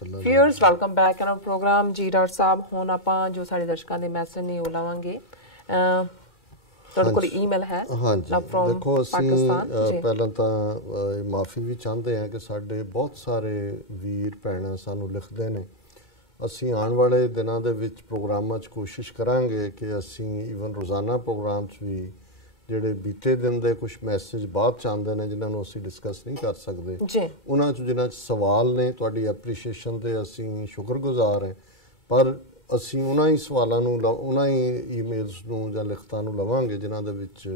Viewers, welcome back on our program. जी doctor साहब ਹੁਣ ਆਪਾਂ ਜੋ ਸਾਡੇ ਦਰਸ਼ਕਾਂ ਦੇ ਮੈਸੇਜ ਨੇ ਉਹ ਲਾਵਾਂਗੇ ਤੁਹਾਡੇ ਕੋਲ ਈਮੇਲ ਹੈ ਦੇਖੋ ਅਸੀਂ ਪਹਿਲਾਂ ਤਾਂ ਮਾਫੀ ਵੀ ਚਾਹੁੰਦੇ ਹਾਂ ਕਿ ਸਾਡੇ ਬਹੁਤ ਸਾਰੇ ਵੀਰ ਭੈਣਾਂ ਸਾਨੂੰ ਲਿਖਦੇ ਨੇ ਅਸੀਂ ਆਉਣ ਵਾਲੇ ਦਿਨਾਂ ਦੇ ਵਿੱਚ ਪ੍ਰੋਗਰਾਮਾਂ 'ਚ ਕੋਸ਼ਿਸ਼ ਕਰਾਂਗੇ ਕਿ ਅਸੀਂ ਈਵਨ ਰੋਜ਼ਾਨਾ ਪ੍ਰੋਗਰਾਮ 'ਚ ਵੀ ਜਿਹੜੇ ਬੀਤੇ ਦਿਨ ਦੇ ਕੁਝ ਮੈਸੇਜ ਬਾਅਦ ਚ ਆਉਂਦੇ ਨੇ ਜਿਨ੍ਹਾਂ ਨੂੰ ਅਸੀਂ ਡਿਸਕਸ ਨਹੀਂ ਕਰ ਸਕਦੇ ਉਹਨਾਂ 'ਚ ਜਿਨ੍ਹਾਂ 'ਚ ਸਵਾਲ ਨੇ ਤੁਹਾਡੀ ਐਪਰੀਸ਼ੀਏਸ਼ਨ ਦੇ ਅਸੀਂ ਸ਼ੁਕਰਗੁਜ਼ਾਰ ਹਾਂ ਪਰ ਅਸੀਂ ਉਹਨਾਂ ਹੀ ਸਵਾਲਾਂ ਨੂੰ ਉਹਨਾਂ ਹੀ ਈਮੇਲਸ ਨੂੰ ਜਾਂ ਲਿਖਤਾਂ ਨੂੰ ਲਵਾਂਗੇ ਜਿਨ੍ਹਾਂ ਦੇ ਵਿੱਚ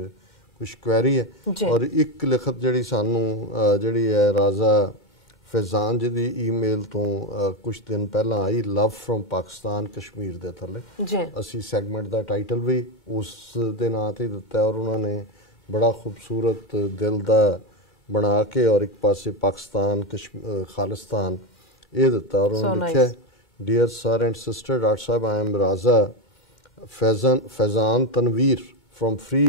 ਕੁਝ ਕੁਐਰੀ ਹੈ ਔਰ ਇੱਕ ਲਿਖਤ ਜਿਹੜੀ ਸਾਨੂੰ ਜਿਹੜੀ ਹੈ ਰਾਜ਼ਾ फैजान जी की ईमेल तो कुछ दिन पहला I love from Pakistan Kashmir के थले असी सैगमेंट का टाइटल भी उस दे नां ते दिता है और उन्होंने बड़ा खूबसूरत दिल दा बना के और एक पासे पाकिस्तान खालिस्तान ये दिता और उन्होंने लिखा dear sir and sister doctor साहब I am Raja Faizan Tanveer from free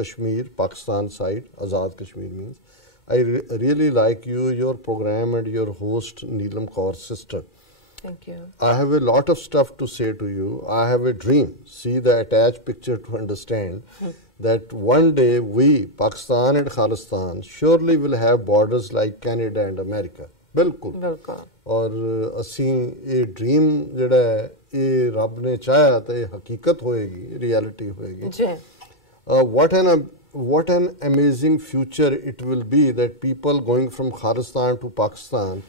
Kashmir Pakistan side Azad Kashmir means I really like your program and your host Neelam Kaur sister. Thank you. I have a lot of stuff to say to you. I have a dream. See the attached picture to understand that one day we, Pakistan and Khalistan, surely will have borders like Canada and America. बिल्कुल बिल्कुल और ਅਸੀਂ ਇਹ dream ਜਿਹੜਾ ਹੈ ਇਹ ਰੱਬ ਨੇ ਚਾਹਿਆ ਤਾਂ ਇਹ ਹਕੀਕਤ ਹੋਏਗੀ ਰਿਐਲਿਟੀ ਹੋਏਗੀ ਜੀ what an amazing future it will be that people going from Khalistan to Pakistan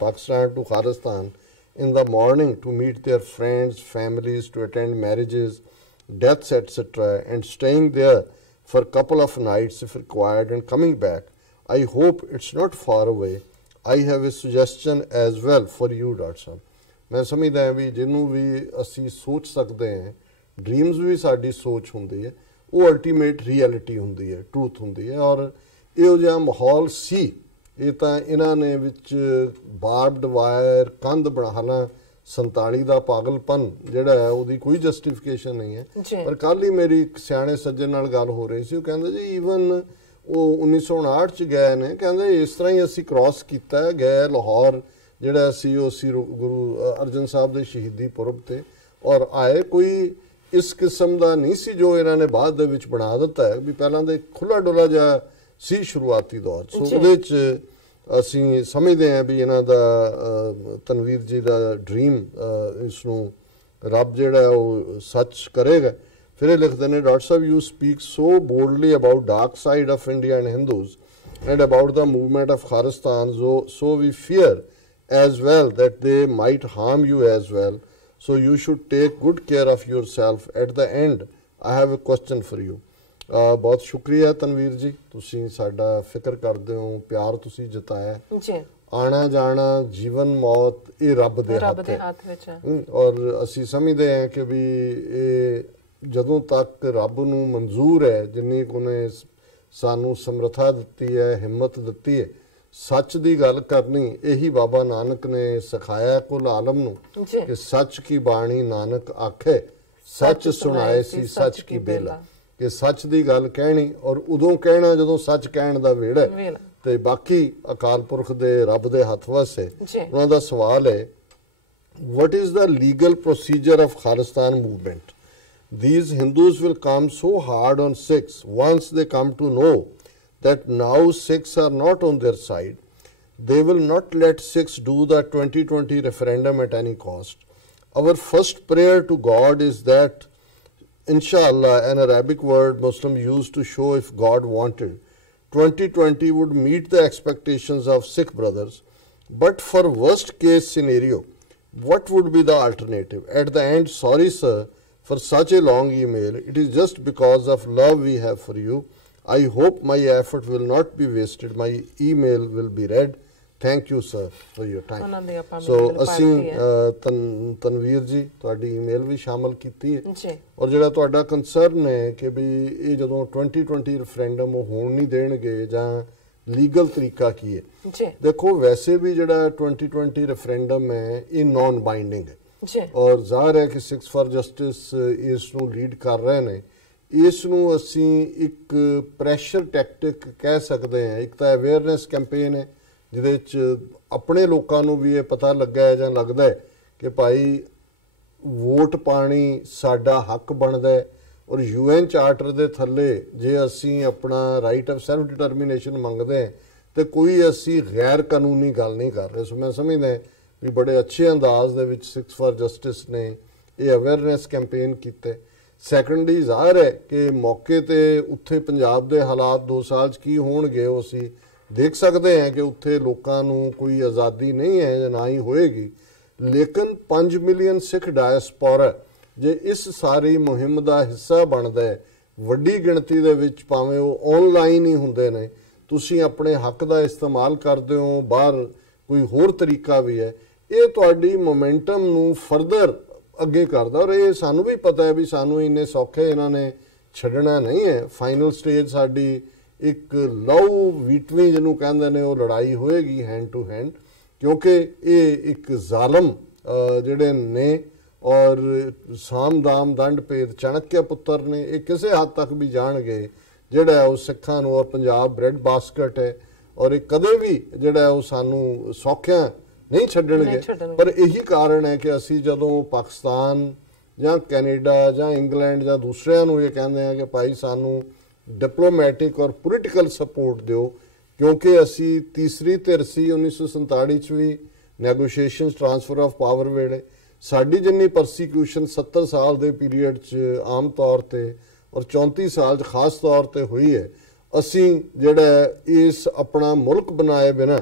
to Khalistan in the morning to meet their friends, families, to attend marriages, deaths, etc. and staying there for a couple of nights if required and coming back. I hope it's not far away. I have a suggestion as well for you, Dr. Sahab. मैं समझदा हां भी जिन्नू भी ਅਸੀਂ सोच सकते हैं dreams भी साडी सोच ਹੁੰਦੀ है ਉਹ ਅਲਟੀਮੇਟ ਰਿਐਲਿਟੀ ਹੁੰਦੀ ਹੈ ਟਰੂਥ ਹੁੰਦੀ ਹੈ ਔਰ ਇਹੋ ਜਿਹਾ ਮਾਹੌਲ ਸੀ ਇਹ ਤਾਂ ਇਹਨਾਂ ਨੇ ਵਿੱਚ ਬਾਰਬਡ ਵਾਇਰ ਕੰਧ ਬਣਾ 47 ਦਾ ਪਾਗਲਪਨ ਜਿਹੜਾ ਹੈ ਉਹਦੀ ਕੋਈ ਜਸਟੀਫਿਕੇਸ਼ਨ ਨਹੀਂ ਹੈ ਪਰ ਕੱਲ ਹੀ ਮੇਰੀ ਇੱਕ ਸਿਆਣੇ ਸੱਜਣ ਨਾਲ ਗੱਲ ਹੋ ਰਹੀ ਸੀ ਉਹ ਕਹਿੰਦੇ ਜੀ ਈਵਨ ਉਹ 1959 ਚ ਗਏ ਨੇ ਕਹਿੰਦੇ ਇਸ ਤਰ੍ਹਾਂ ਹੀ ਅਸੀਂ ਕ੍ਰਾਸ ਕੀਤਾ ਗਏ ਲਾਹੌਰ ਜਿਹੜਾ ਸੀ ਉਹ ਸੀ ਗੁਰੂ ਅਰਜਨ ਸਾਹਿਬ ਦੇ ਸ਼ਹੀਦੀ ਪੁਰਬ ਤੇ ਔਰ ਆਏ ਕੋਈ ਇਸ ਕਿਸਮ ਦਾ ਨਹੀਂ ਸੀ ਜੋ ਇਹਨਾਂ ਨੇ ਬਾਅਦ ਦੇ ਵਿੱਚ ਬਣਾ ਦਿੱਤਾ ਹੈ ਵੀ ਪਹਿਲਾਂ ਦੇ ਖੁੱਲਾ ਡੁੱਲਾ ਜਿਹਾ ਸੀ ਸ਼ੁਰੂਆਤੀ ਦੌਰ ਸੋ ਉਹਦੇ 'ਚ ਅਸੀਂ ਸਮਝਦੇ ਹਾਂ ਵੀ ਇਹਨਾਂ ਦਾ ਤਨਵੀਰ ਜੀ ਦਾ ਡ੍ਰੀਮ ਇਸ ਨੂੰ ਰੱਬ ਜਿਹੜਾ ਉਹ ਸੱਚ ਕਰੇਗਾ ਫਿਰ ਇਹ ਲਿਖਦੇ ਨੇ ਡਾਕਟਰ ਸਾਹਿਬ you speak so boldly about dark side of India and Hindus and about the movement of Khalistan so we fear as well that they might harm you as well. So you should take good care of yourself. At the end, I have a question for you. बहुत शुक्रिया तनवीर जी तुसी साडा फिक्र करदे हो प्यार तुसी जताया जी आना जाना जीवन मौत ये रब दे हाथ विच है और असी समझदे हैं कि भी जदों तक रब नूं मंजूर है जिन्नी उन्हें सानू समर्था दित्ती है हिम्मत दित्ती है सच की गल करनी यही बाबा नानक ने सिखाया कुल आलम नूं कि सच की बाणी नानक आखे सच सुनाए सी सच की बेला कि सच की गल कहनी और उदों कहना जदों सच कहण दा वेड़ा ते बाकी अकाल पुरख दे रब दे हथ वस है उन्हां दा सवाल है what is the legal procedure of Khalistan movement? These Hindus will come so hard on Sikhs once they come to know that now Sikhs are not on their side. They will not let Sikhs do the 2020 referendum at any cost. Our first prayer to God is that, inshallah, an Arabic word Muslim used to show if God wanted, 2020 would meet the expectations of Sikh brothers. But for worst case scenario, what would be the alternative? At the end, sorry sir, for such a long email. It is just because of love we have for you. I hope my effort will not be wasted. My email will be read. Thank you, sir, for your time. So, ਅਸੀਂ ਤਨਵੀਰ ਜੀ ਤੁਹਾਡੀ email ਵੀ ਸ਼ਾਮਲ ਕੀਤੀ ਹੈ ਔਰ ਜਿਹੜਾ ਤੁਹਾਡਾ concern ਹੈ ਕਿ ਵੀ ਇਹ ਜਦੋਂ 2020 ਰੈਫਰੈਂਡਮ ਹੋਣ ਨਹੀਂ ਦੇਣਗੇ ਜਾਂ ਲੀਗਲ ਤਰੀਕਾ ਕੀ ਹੈ ਦੇਖੋ ਵੈਸੇ ਵੀ ਜਿਹੜਾ 2020 ਰੈਫਰੈਂਡਮ ਹੈ ਇਹ ਨਾਨ ਬਾਈਂਡਿੰਗ ਹੈ ਔਰ ਜ਼ਾਹਿਰ ਹੈ ਕਿ ਸਿਕਸ ਫਾਰ ਜਸਟਿਸ ਇਸ ਨੂੰ ਲੀਡ ਕਰ ਰਹੇ ਨੇ ਇਸ ਨੂੰ ਅਸੀਂ ਇੱਕ ਪ੍ਰੈਸ਼ਰ ਟੈਕਟਿਕ ਕਹਿ ਸਕਦੇ ਹਾਂ ਇੱਕ ਤਾਂ ਅਵੇਅਰਨੈਸ ਕੈਂਪੇਨ ਹੈ ਜਿਹਦੇ 'ਚ ਆਪਣੇ ਲੋਕਾਂ ਨੂੰ ਵੀ ਇਹ ਪਤਾ ਲੱਗਾ ਹੈ ਜਾਂ ਲੱਗਦਾ ਹੈ ਕਿ ਭਾਈ ਵੋਟ ਪਾਣੀ ਸਾਡਾ ਹੱਕ ਬਣਦਾ ਹੈ। ਔਰ UN ਚਾਰਟਰ ਦੇ ਥੱਲੇ ਜੇ ਅਸੀਂ ਆਪਣਾ ਰਾਈਟ ਆਫ ਸੈਲਫ ਡਿਟਰਮੀਨੇਸ਼ਨ ਮੰਗਦੇ ਹਾਂ ਤੇ ਕੋਈ ਅਸੀਂ ਗੈਰ ਕਾਨੂੰਨੀ ਗੱਲ ਨਹੀਂ ਕਰ ਰਹੇ। ਸੋ ਮੈਂ ਸਮਝਦਾ ਵੀ ਬੜੇ ਅੱਛੇ ਅੰਦਾਜ਼ ਦੇ ਵਿੱਚ ਸਿੱਖਸ ਫਾਰ ਜਸਟਿਸ ਨੇ ਇਹ ਅਵੇਅਰਨੈਸ ਕੈਂਪੇਨ ਕੀਤੇ। ਸੈਕੰਡਲੀ ਜ਼ਾਹਰ ਹੈ ਕਿ ਮੌਕੇ ਤੇ ਉੱਥੇ ਪੰਜਾਬ ਦੇ ਹਾਲਾਤ 2 ਸਾਲ 'ਚ ਕੀ ਹੋਣਗੇ ਉਹ ਅਸੀਂ ਦੇਖ ਸਕਦੇ ਹਾਂ ਕਿ ਉੱਥੇ ਲੋਕਾਂ ਨੂੰ ਕੋਈ ਆਜ਼ਾਦੀ ਨਹੀਂ ਹੈ ਜਾਂ ਨਾ ਹੀ ਹੋਏਗੀ। ਲੇਕਿਨ 5 ਮਿਲੀਅਨ ਸਿੱਖ ਡਾਇਸਪੋਰਾ ਜੇ ਇਸ ਸਾਰੀ ਮੁਹਿੰਮ ਦਾ ਹਿੱਸਾ ਬਣਦਾ ਹੈ, ਵੱਡੀ ਗਿਣਤੀ ਦੇ ਵਿੱਚ ਭਾਵੇਂ ਉਹ ਆਨਲਾਈਨ ਹੀ ਹੁੰਦੇ ਨੇ, ਤੁਸੀਂ ਆਪਣੇ ਹੱਕ ਦਾ ਇਸਤੇਮਾਲ ਕਰਦੇ ਹੋ, ਬਾਹਰ ਕੋਈ ਹੋਰ ਤਰੀਕਾ ਵੀ ਹੈ, ਇਹ ਤੁਹਾਡੀ ਮੋਮੈਂਟਮ ਨੂੰ ਫਰਦਰ ਅੱਗੇ ਕਰਦਾ। ਔਰ ਇਹ ਸਾਨੂੰ ਵੀ ਪਤਾ ਹੈ ਵੀ ਸਾਨੂੰ ਇੰਨੇ ਸੌਖੇ ਇਹਨਾਂ ਨੇ ਛੱਡਣਾ ਨਹੀਂ ਹੈ। ਫਾਈਨਲ ਸਟੇਜ ਸਾਡੀ ਇੱਕ ਲਓ ਵੀਟਵੀਂ ਜਿਹਨੂੰ ਕਹਿੰਦੇ ਨੇ ਉਹ ਲੜਾਈ ਹੋਏਗੀ ਹੈਂਡ ਟੂ ਹੈਂਡ, ਕਿਉਂਕਿ ਇਹ ਇੱਕ ਜ਼ਾਲਮ ਜਿਹੜੇ ਨੇ ਔਰ ਸਾਮ-ਦਾਮ ਦੰਡ ਭੇਦ ਚਾਣਕਿਆ ਪੁੱਤਰ ਨੇ, ਇਹ ਕਿਸੇ ਹੱਦ ਤੱਕ ਵੀ ਜਾਣਗੇ ਜਿਹੜਾ ਉਹ ਸਿੱਖਾਂ ਨੂੰ। ਔਰ ਪੰਜਾਬ ਬ੍ਰੈਡ ਬਾਸਕਟ ਹੈ ਔਰ ਇਹ ਕਦੇ ਵੀ ਜਿਹੜਾ ਉਹ ਸਾਨੂੰ ਸੌਖਿਆਂ ਨਹੀਂ ਛੱਡਣਗੇ। ਪਰ ਇਹੀ ਕਾਰਨ ਹੈ ਕਿ ਅਸੀਂ ਜਦੋਂ ਪਾਕਿਸਤਾਨ ਜਾਂ ਕੈਨੇਡਾ ਜਾਂ ਇੰਗਲੈਂਡ ਜਾਂ ਦੂਸਰਿਆਂ ਨੂੰ ਇਹ ਕਹਿੰਦੇ ਆ ਕਿ ਭਾਈ ਸਾਨੂੰ ਡਿਪਲੋਮੈਟਿਕ ਔਰ ਪੋਲੀਟੀਕਲ ਸਪੋਰਟ ਦਿਓ, ਕਿਉਂਕਿ ਅਸੀਂ ਤੀਸਰੀ ਧਿਰ ਸੀ 1947 'ਚ ਵੀ ਨੈਗੋਸ਼ੀਏਸ਼ਨਸ ਟ੍ਰਾਂਸਫਰ ਆਫ ਪਾਵਰ ਵੇਲੇ। ਸਾਡੀ ਜਿੰਨੀ ਪਰਸੀਕਿਊਸ਼ਨ 70 ਸਾਲ ਦੇ ਪੀਰੀਅਡ 'ਚ ਆਮ ਤੌਰ ਤੇ ਔਰ 34 ਸਾਲ 'ਚ ਖਾਸ ਤੌਰ ਤੇ ਹੋਈ ਹੈ, ਅਸੀਂ ਜਿਹੜਾ ਇਸ ਆਪਣਾ ਮੁਲਕ ਬਣਾਏ ਬਿਨਾਂ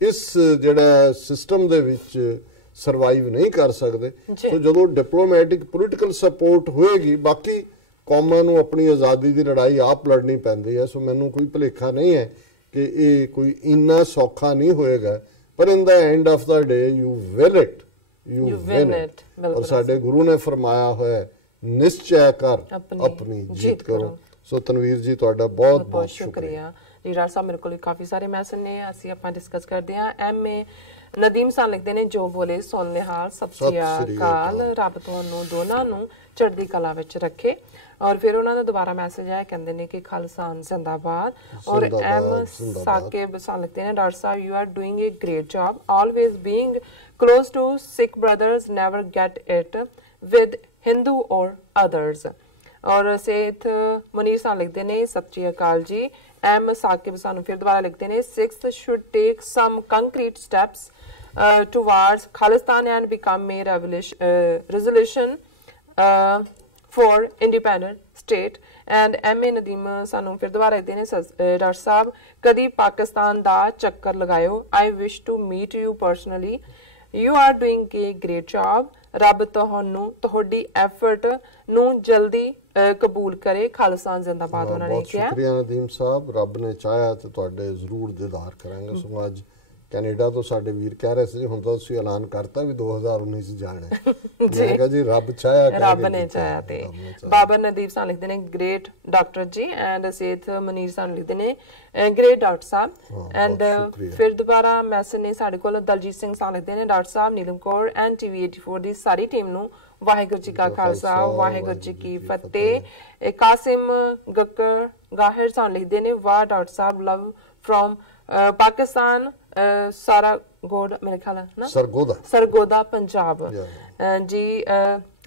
ਇਸ ਜਿਹੜਾ ਸਿਸਟਮ ਦੇ ਵਿੱਚ ਸਰਵਾਈਵ ਨਹੀਂ ਕਰ ਸਕਦੇ। ਸੋ ਜਦੋਂ ਡਿਪਲੋਮੈਟਿਕ ਪੋਲੀਟੀਕਲ ਸਪੋਰਟ ਹੋਏਗੀ, ਬਾਕੀ ਕੌਮਾਂ ਨੂੰ ਆਪਣੀ ਆਜ਼ਾਦੀ ਦੀ ਲੜਾਈ ਆਪ ਲੜਨੀ ਪੈਂਦੀ ਹੈ। ਸੋ ਮੈਨੂੰ ਕੋਈ ਭੁਲੇਖਾ ਨਹੀਂ ਹੈ ਕਿ ਇਹ ਕੋਈ ਇੰਨਾ ਸੌਖਾ ਨਹੀਂ ਹੋਏਗਾ, ਪਰ in the end of the day you will it, you win it. ਔਰ ਸਾਡੇ ਗੁਰੂ ਨੇ ਫਰਮਾਇਆ ਹੋਇਆ ਨਿਸ਼ਚੈ ਕਰ ਆਪਣੀ ਜੀਤ ਕਰੋ। ਸੋ ਤਨਵੀਰ ਜੀ ਤੁਹਾਡਾ ਬਹੁਤ ਬਹੁਤ ਸ਼ੁਕਰੀਆ। ਲੀਡਰ ਸਾਹਿਬ ਮੇਰੇ ਕੋਲ ਕਾਫੀ ਸਾਰੇ ਮੈਸੇਜ ਨੇ, ਅਸੀਂ ਆਪਾਂ ਡਿਸਕਸ ਕਰਦੇ ਹਾਂ। MA ਨਦੀਮ ਸਾਹਿਬ ਲਿਖਦੇ ਨੇ ਜੋ ਬੋਲੇ ਸੁਣ ਨਿਹਾਲ, ਸਤਿ ਸ੍ਰੀ ਅਕਾਲ, ਰੱਬ ਤੁਹਾਨੂੰ ਦੋਨਾਂ ਨੂੰ ਚੜ੍ਹਦੀ ਕਲਾ ਵਿੱਚ ਰੱਖੇ। ਔਰ ਫਿਰ ਉਹਨਾਂ ਦਾ ਦੁਬਾਰਾ ਮੈਸੇਜ ਆਇਆ, ਕਹਿੰਦੇ ਨੇ ਕਿ ਖਾਲਸਾ ਜ਼ਿੰਦਾਬਾਦ। ਔਰ M ਸਾਕਿਬ ਸਾਹਿਬ ਲਿਖਦੇ ਨੇ ਡਾਕਟਰ ਸਾਹਿਬ you are doing A grade job, always being close to Sikh brothers, never get it with Hindu or others। और सेठ मुनीर साहब लिखते ने सत श्री अकाल जी। M साकिब सानू फिर दोबारा लिखते ने Sikhs should take some concrete steps towards Khalistan and become a resolution for independent state। and MA Nadeem सानू फिर दोबारा लिखते ने डॉक्टर साहब कदी पाकिस्तान दा चक्कर लगायो, I wish to meet you personally, you are doing a great job, ਰੱਬ ਤੁਹਾਨੂੰ ਤੁਹਾਡੀ ਐਫਰਟ ਨੂੰ ਜਲਦੀ ਕਬੂਲ ਕਰੇ, ਖਾਲਸਾ ਜ਼ਿੰਦਾਬਾਦ ਉਹਨਾਂ ਨੇ ਕਿਹਾ। ਬਹੁਤ ਸ਼ੁਕਰੀਆ ਨਦੀਮ ਸਾਹਿਬ, ਰੱਬ ਨੇ ਚਾਹਿਆ ਤੇ ਤੁਹਾਡੇ ਜ਼ਰੂਰ ਦੀਦਾਰ ਕਰਾਂਗੇ। ਸੋ ਅੱਜ ਕੈਨੇਡਾ ਤੋਂ ਸਾਡੇ ਵੀਰ ਕਹਿ ਰਹੇ ਸੀ ਹੁਣ ਤਾਂ ਤੁਸੀਂ ਐਲਾਨ ਕਰਤਾ ਵੀ 2019 ਚ ਜਾਣਾ ਹੈ। ਮੈਂ ਕਿਹਾ ਜੀ ਰੱਬ ਚਾਹਿਆ, ਰੱਬ ਨੇ ਚਾਹਿਆ। ਤੇ ਬਾਬਰ ਨਦੀਪ ਸਾਹਿਬ ਲਿਖਦੇ ਨੇ ਗ੍ਰੇਟ ਡਾਕਟਰ ਜੀ। ਐਂਡ ਸੇਠ ਮਨੀਰ ਸਾਹਿਬ ਲਿਖਦੇ ਨੇ ਗ੍ਰੇਟ ਡਾਕਟਰ ਸਾਹਿਬ। ਐਂਡ ਫਿਰ ਦੁਬਾਰਾ ਮੈਸੇਜ ਨੇ ਸਾਡੇ ਕੋਲ ਦਲਜੀਤ ਸਿੰਘ ਸਾਹਿਬ ਲਿਖਦੇ ਨੇ doctor Sahib, Neelam Kaur and TV 84 the sorry team ਨੂੰ ਵਾਹਿਗੁਰੂ ਜੀ ਕਾ ਖਾਲਸਾ ਵਾਹਿਗੁਰੂ ਜੀ ਕੀ ਫਤਿਹ। ਕਾਸਿਮ ਗੱਕਰ ਗਾਹਿਰ ਸਾਹਿਬ ਲਿਖਦੇ ਨੇ ਵਾਹ doctor Sahib, love from Pakistan ਸਾਰਾਗੋਡ ਮੇਰੇ ਖਿਆਲ ਹੈ ਨਾ, ਸਰਗੋਦਾ ਪੰਜਾਬ ਜੀ।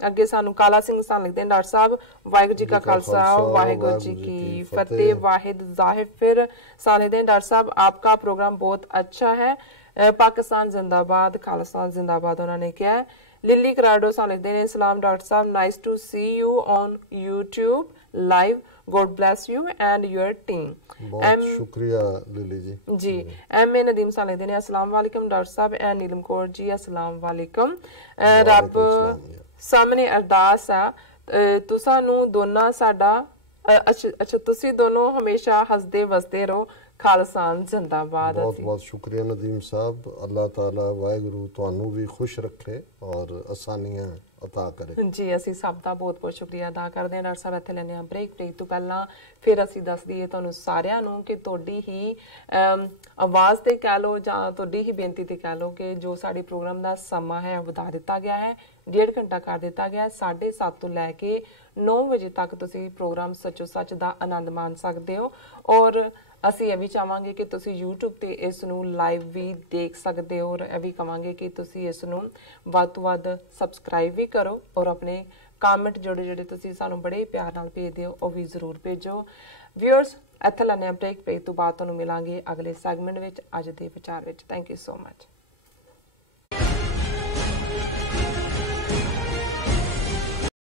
ਅੱਗੇ ਸਾਨੂੰ ਕਾਲਾ ਸਿੰਘ ਸਾਹਿਬ ਲਿਖਦੇ ਨੇ ਡਾਕਟਰ ਸਾਹਿਬ ਵਾਹਿਗੁਰੂ ਜੀ ਕਾ ਖਾਲਸਾ ਵਾਹਿਗੁਰੂ जी की फतेह। वाहिद जाहिर साहब लिखते हैं डॉक्टर साहब आपका प्रोग्राम बहुत अच्छा है, पाकिस्तान जिंदाबाद खालिस्तान जिंदाबाद उन्होंने किया है। लिली कराडो साहब लिखते हैं सलाम डॉक्टर साहब, nice to see you on YouTube live, God bless you and your team. बहुत शुक्रिया लिली जी। जी MA नदीम साहब लिखते हैं अस्सलाम वालेकुम डॉक्टर साहब एंड नीलम कौर जी अस्सलाम वालेकुम। रब सामने अरदास है तुसां नू दोना साडा अच्छा तुसी दोनों हमेशा हसदे वसदे रहो, खालसा जिंदाबाद। बहुत बहुत शुक्रिया नदीम साहब, अल्लाह ताला वाहिगुरू ਤੁਹਾਨੂੰ ਵੀ ਖੁਸ਼ ਰੱਖੇ ਔਰ ਆਸਾਨੀਆਂ ਅਤਾ ਕਰੇ। ਜੀ ਅਸੀਂ ਸਭ ਦਾ ਬਹੁਤ ਬਹੁਤ ਸ਼ੁਕਰੀਆ ਅਦਾ ਕਰਦੇ ਹਾਂ। ਡਾਕਟਰ ਸਾਹਿਬ ਇੱਥੇ ਲੈਣੇ ਆ ਬ੍ਰੇਕ ਤੋਂ ਪਹਿਲਾਂ ਫਿਰ ਅਸੀਂ ਦੱਸ ਦਈਏ ਤੁਹਾਨੂੰ ਸਾਰਿਆਂ ਨੂੰ ਕਿ ਤੁਹਾਡੀ ਹੀ ਆਵਾਜ਼ ਤੇ ਕਹਿ ਲਓ ਜਾਂ ਤੁਹਾਡੀ ਹੀ ਬੇਨਤੀ ਤੇ ਕਹਿ ਲਓ ਕਿ ਜੋ ਸਾਡੇ ਪ੍ਰੋਗਰਾਮ ਦਾ ਸਮਾਂ ਹੈ ਉਹ ਵਧਾ ਦਿੱਤਾ ਗਿਆ ਹੈ, 1.5 ਘੰਟਾ ਕਰ ਦਿੱਤਾ ਗਿਆ। 7:30 ਤੋਂ ਲੈ ਕੇ 9 ਵਜੇ ਤੱਕ ਤੁਸੀਂ ਪ੍ਰੋਗਰਾਮ ਸੱਚੋ ਸੱਚ ਦਾ ਆਨੰਦ ਮਾਣ ਸਕਦੇ ਹੋ। ਔਰ ਅਸੀਂ ਇਹ ਵੀ ਚਾਹਾਂਗੇ ਕਿ ਤੁਸੀਂ YouTube ਤੇ ਇਸ ਨੂੰ ਲਾਈਵ ਵੀ ਦੇਖ ਸਕਦੇ ਹੋ, ਔਰ ਇਹ ਵੀ ਕਹਾਂਗੇ ਕਿ ਤੁਸੀਂ ਇਸ ਨੂੰ ਵੱਧ ਤੋਂ ਵੱਧ ਸਬਸਕ੍ਰਾਈਬ ਵੀ ਕਰੋ, ਔਰ ਆਪਣੇ ਕਮੈਂਟ ਜਿਹੜੇ ਤੁਸੀਂ ਸਾਨੂੰ ਬੜੇ ਪਿਆਰ ਨਾਲ ਭੇਜਦੇ ਹੋ ਉਹ ਵੀ ਜ਼ਰੂਰ ਭੇਜੋ। ਵਿਊਅਰਸ, ਇੱਥੇ ਲੈਣੇ ਬ੍ਰੇਕ, ਤੋਂ ਬਾਅਦ ਤੁਹਾਨੂੰ ਮਿਲਾਂਗੇ ਅਗਲੇ ਸੈਗਮੈਂਟ ਵਿੱਚ ਅੱਜ ਦੇ ਵਿਚਾਰ ਵਿੱਚ। Thank you so much.